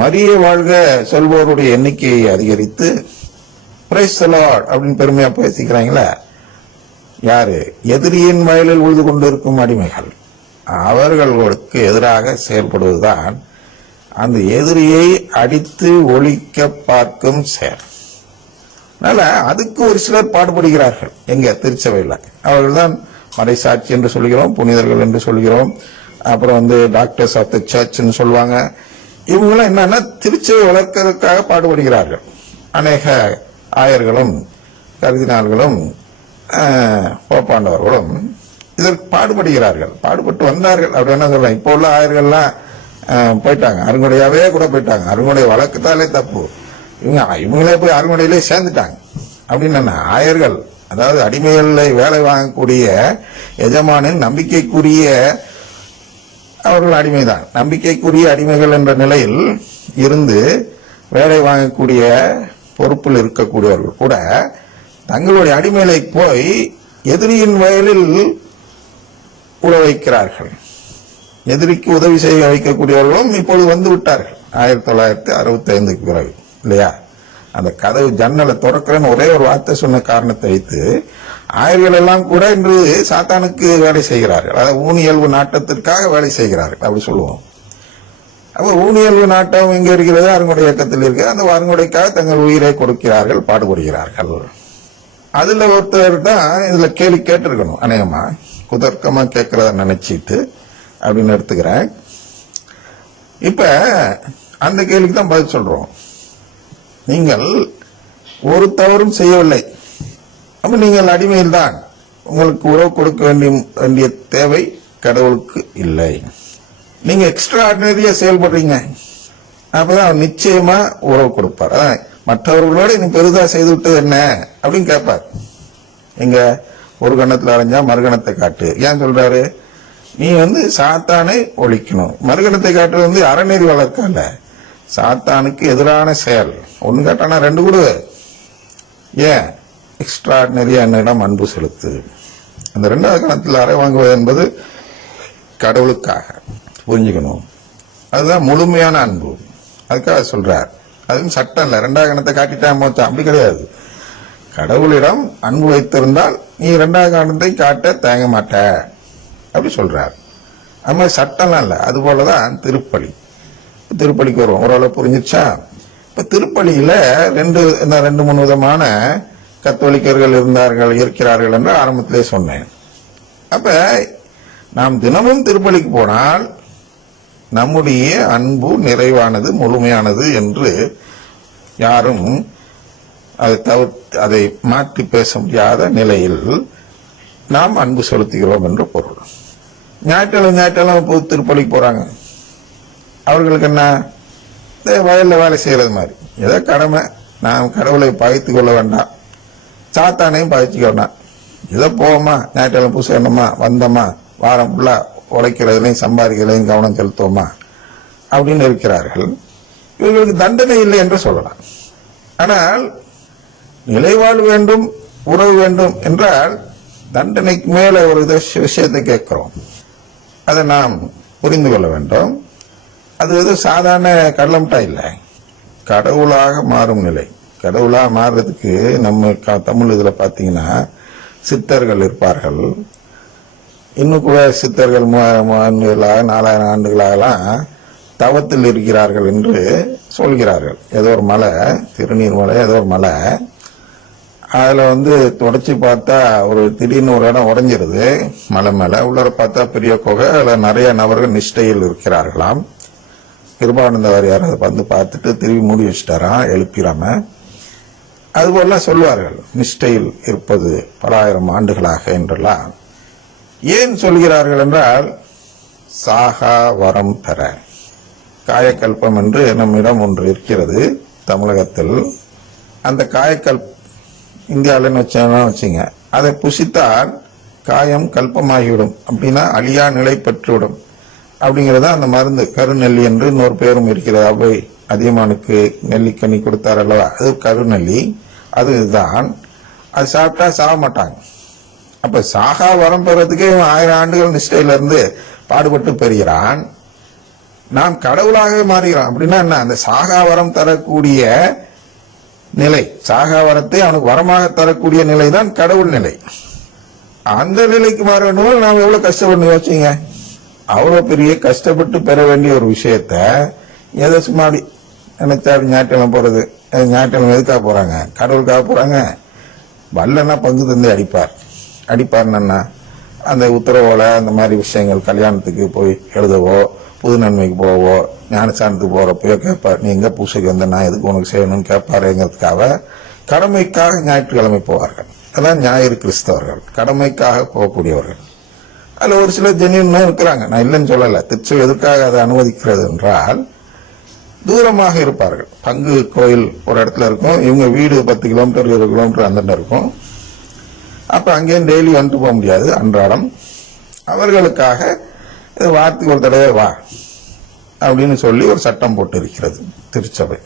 மரிய வாழ்க சொல்வோருடைய எண்ணிக்கையை அதிகரித்து பிரைஸ் தி லார்ட் அப்படின்னு பெருமையா பேசிக்கிறாங்களே யாரு? எதிரியின் வயலில் உழுது கொண்டிருக்கும் அடிமைகள். அவர்களுக்கு எதிராக செயல்படுவதுதான் அந்த எதிரியை அடித்து ஒழிக்க பார்க்கும் செயல். அதனால அதுக்கு ஒரு சிலர் பாடுபடுகிறார்கள். எங்க திருச்சபையில் அவர்கள் தான் மறைசாட்சி என்று சொல்கிறோம், புனிதர்கள் என்று சொல்கிறோம், அப்புறம் டாக்டர்ஸ் ஆஃப் த சர்ச்னு சொல்லுவாங்க. இவங்களாம் என்னன்னா திருச்சபை வளர்க்கறதுக்காக பாடுபடுகிறார்கள். அநேக ஆயர்களும் கருதினார்களும் போப்பாண்டவர்களும் இதற்கு பாடுபடுகிறார்கள், பாடுபட்டு வந்தார்கள். அப்படி என்ன சொல்றேன், இப்போ உள்ள ஆயர்கள்லாம் போயிட்டாங்க, அருங்குடையாவே கூட போயிட்டாங்க. அருங்குடை வளர்க்கத்தாலே தப்பு, இவங்களே போய் அருங்குடையிலே சேர்ந்துட்டாங்க. அப்படின்னு என்ன, ஆயர்கள் அதாவது அடிமைகளை வேலை வாங்கக்கூடிய எஜமானின் நம்பிக்கைக்குரிய அவர்கள் அடிமைதான். நம்பிக்கைக்குரிய அடிமைகள் என்ற நிலையில் இருந்து வேலை வாங்கக்கூடிய பொறுப்பில் இருக்கக்கூடியவர்கள் கூட தங்களுடைய அடிமைகளை போய் எதிரியின் வயலில் உழ வைக்கிறார்கள். எதிரிக்கு உதவி செய்ய வைக்கக்கூடியவர்களும் இப்பொழுது வந்து விட்டார்கள். 1965க்கு பிறகு இல்லையா? அந்த கதவு ஜன்னலை திறக்கிறேன்னு ஒரே ஒரு வார்த்தை சொன்ன காரணத்தை வைத்து ஆயர்கள் எல்லாம் கூட இன்று சாத்தானுக்கு வேலை செய்கிறார்கள். அதாவது ஊனியல்பு நாட்டத்திற்காக வேலை செய்கிறார்கள் அப்படி சொல்லுவோம். அப்ப ஊனியல்பு நாட்டம் எங்க இருக்கிறது? அருங்குடை இயக்கத்தில் இருக்கு. அந்த அருங்குடைக்காக தங்கள் உயிரை கொடுக்கிறார்கள், பாடுபடுகிறார்கள். அதுல ஒருத்தர் தான் இதுல கேள்வி கேட்டிருக்கணும், அநேகமா குதர்க்கமா கேட்கிறத நினைச்சிட்டு அப்படின்னு எடுத்துக்கிறேன். இப்ப அந்த கேள்விக்கு தான் பதில் சொல்றோம். நீங்கள் ஒரு தவறும் செய்யவில்லை, அப்ப நீங்கள் அடிமையில் தான். உங்களுக்கு உறவு கொடுக்க வேண்டிய தேவை கடவுளுக்கு இல்லை. நீங்க எக்ஸ்ட்ரா ஆர்டினரியா செயல்படுறீங்க, அப்பதான் அவர் நிச்சயமா உறவு கொடுப்பார். அதான் மற்றவர்களோட நீ பெரிதா செய்து விட்டது என்ன அப்படின்னு கேட்பார். எங்க ஒரு கணத்துல அரைஞ்சா மறுகணத்தை காட்டு. ஏன் சொல்றாரு? நீ சாத்தானை ஒழிக்கணும். மறுகணத்தை காட்டு அறநெறி வளர்க்கல, சாத்தானுக்கு எதிரான செயல். ஒன்னு கேட்டானா ரெண்டு கொடு. ஏன்? எக்ஸ்ட்ரா ஆர்டினரியா என்னிடம் அன்பு செலுத்து. அந்த ரெண்டாவது கணத்தில் அறை வாங்குவது என்பது கடவுளுக்காக புரிஞ்சுக்கணும். அதுதான் முழுமையான அன்பு. அதுக்காக சொல்றார். அதுவும் சட்டம் இல்ல, ரெண்டாவது கணத்தை காட்டிட்டா மோச்சா, அப்படி கிடையாது. கடவுளிடம் அன்பு வைத்திருந்தால் நீ ரெண்டாவது கணத்தை காட்ட தயங்க மாட்ட அப்படி சொல்றார். அது மாதிரி சட்டம்லாம் இல்ல. அது போலதான் திருப்பலி. திருப்பலிக்கு வருவோம், ஓரளவு புரிஞ்சிச்சா? இப்ப திருப்பலியில ரெண்டு மூணு விதமான கத்தோலிக்கர்கள் இருக்கிறார்கள் என்று ஆரம்பத்திலே சொன்னேன். அப்ப நாம் தினமும் திருப்பலிக்கு போனால் நம்முடைய அன்பு நிறைவானது, முழுமையானது என்று யாரும் அதை மாற்றி பேச முடியாத நிலையில் நாம் அன்பு செலுத்துகிறோம் என்று பொருள். ஞாயிற்றுக்கிழமை திருப்பலிக்கு போறாங்க. அவர்களுக்கு என்ன? வயல்ல வேலை செய்யறது மாதிரி ஏதோ கடமை. நாம் கடவுளை பகைத்துக் கொள்ள வேண்டாம், சாத்தானையும் பகைச்சுக்க வேண்டாம். ஏதோ போவோமா, ஞாயிற்றுக்கிழமை பூசணுமா, வந்தோமா, வாரம் ஃபுல்லா உழைக்கிறதுலையும் சம்பாதிக்கிறதையும் கவனம் செலுத்துவோமா அப்படின்னு இருக்கிறார்கள். இவர்களுக்கு தண்டனை இல்லை என்று சொல்லலாம். ஆனால் நிலைவாழ் வேண்டும், உறவு வேண்டும் என்றால் தண்டனைக்கு மேல ஒரு விஷயத்தை கேட்கிறோம். அதை நாம் புரிந்து கொள்ள வேண்டும். அது எதுவும் சாதாரண கடலமிட்டா இல்லை, கடவுளாக மாறும் நிலை. கடவுளாக மாறுறதுக்கு நம்ம தமிழ் இதுல பாத்தீங்கன்னா சித்தர்கள் இருப்பார்கள். இன்னும் கூட சித்தர்கள் 4000 ஆண்டுகளாகலாம் தவத்தில் இருக்கிறார்கள் என்று சொல்கிறார்கள். ஏதோ ஒரு மலை, திருநீர் மலை, ஏதோ ஒரு மலை, அதுல தொடச்சி பார்த்தா ஒரு திடீர்னு ஒரு இடம் உடைஞ்சிருது மலை மேல. உள்ளர பார்த்தா பெரிய குகை, அதுல நிறைய நபர்கள் நிஷ்டையில் இருக்கிறார்களாம். கிருபானந்த வாரியார் அதை பார்த்துட்டு திரும்பி மூடி வச்சுட்டாராம், எழுப்பிடாம. அதுபோல சொல்வார்கள், நிஷ்டையில் இருப்பது பல ஆயிரம் ஆண்டுகளாக என்றெல்லாம். ஏன் சொல்கிறார்கள் என்றால், சாகா வரம் பெற. காயக்கல்பம் என்று நம்மிடம் ஒன்று இருக்கிறது தமிழகத்தில். அந்த காயக்கல்பம் இந்தியாவில்னு வச்சுங்க, அதை புசித்தால் காயம் கல்பமாகிவிடும், அப்படின்னா அழியா நிலை பெற்றுவிடும் அப்படிங்கறத அந்த மருந்து. கருநெல்லி என்று இன்னொரு பேரும் இருக்கிறது. அவை அதியமானுக்கு நெல்லிக்கனி கொடுத்தார் அல்லவா, அது கருநெல்லி. அதுதான். அது சாப்பிட்டா சாக மாட்டாங்க. அப்ப சாகா வரம் பெறதுக்கே 1000 ஆண்டுகள் நிஷ்டையில இருந்து பாடுபட்டு பெறுகிறான். நாம் கடவுளாகவே மாறுகிறோம். அப்படின்னா என்ன? அந்த சாகாவரம் தரக்கூடிய நிலை, சாகாவரத்தை அவனுக்கு வரமாக தரக்கூடிய நிலை தான் கடவுள் நிலை. அந்த நிலைக்கு மாற வேண்டும். நாம் எவ்வளவு கஷ்டப்பட்டு யோசிச்சீங்க? அவ்வளவு பெரிய கஷ்டப்பட்டு பெற வேண்டிய ஒரு விஷயத்த ஏதோ சும்மா அப்படி நினைச்சா அப்படி ஞாயிற்றுக்கிழமை போறது. ஞாயிற்றுக்கிழமை எதுக்காக போறாங்க? கடவுளுக்காக போறாங்க. வல்லன்னா பங்கு தந்து அடிப்பார்னா அந்த உத்தரவோல அந்த மாதிரி விஷயங்கள், கல்யாணத்துக்கு போய் எழுதவோ, புது நன்மைக்கு போவோ, ஞானஸ்தானத்துக்கு போறப்பயோ கேட்பார், நீ எங்க பூசைக்கு வந்த, நான் எதுக்கு உனக்கு செய்யணும்னு கேட்பாருங்கிறதுக்காக கடமைக்காக ஞாயிற்றுக்கிழமை போவார்கள். அதான் ஞாயிறு கிறிஸ்தவர்கள், கடமைக்காக போகக்கூடியவர்கள். அதுல ஒரு சில ஜென்யூன் இருக்கிறாங்க, நான் இல்லைன்னு சொல்லல. திருச்சபை எதுக்காக அதை அனுமதிக்கிறது என்றால், தூரமாக இருப்பார்கள். பங்கு கோயில் ஒரு இடத்துல இருக்கும், இவங்க வீடு 10 கிலோமீட்டர் 20 கிலோமீட்டர் அந்த இருக்கும். அப்ப அங்கேயும் டெய்லி வந்துட்டு போக முடியாது, அன்றாடம். அவர்களுக்காக வாரத்துக்கு ஒரு தடவை வா அப்படின்னு சொல்லி ஒரு சட்டம் போட்டு இருக்கிறது திருச்சபை.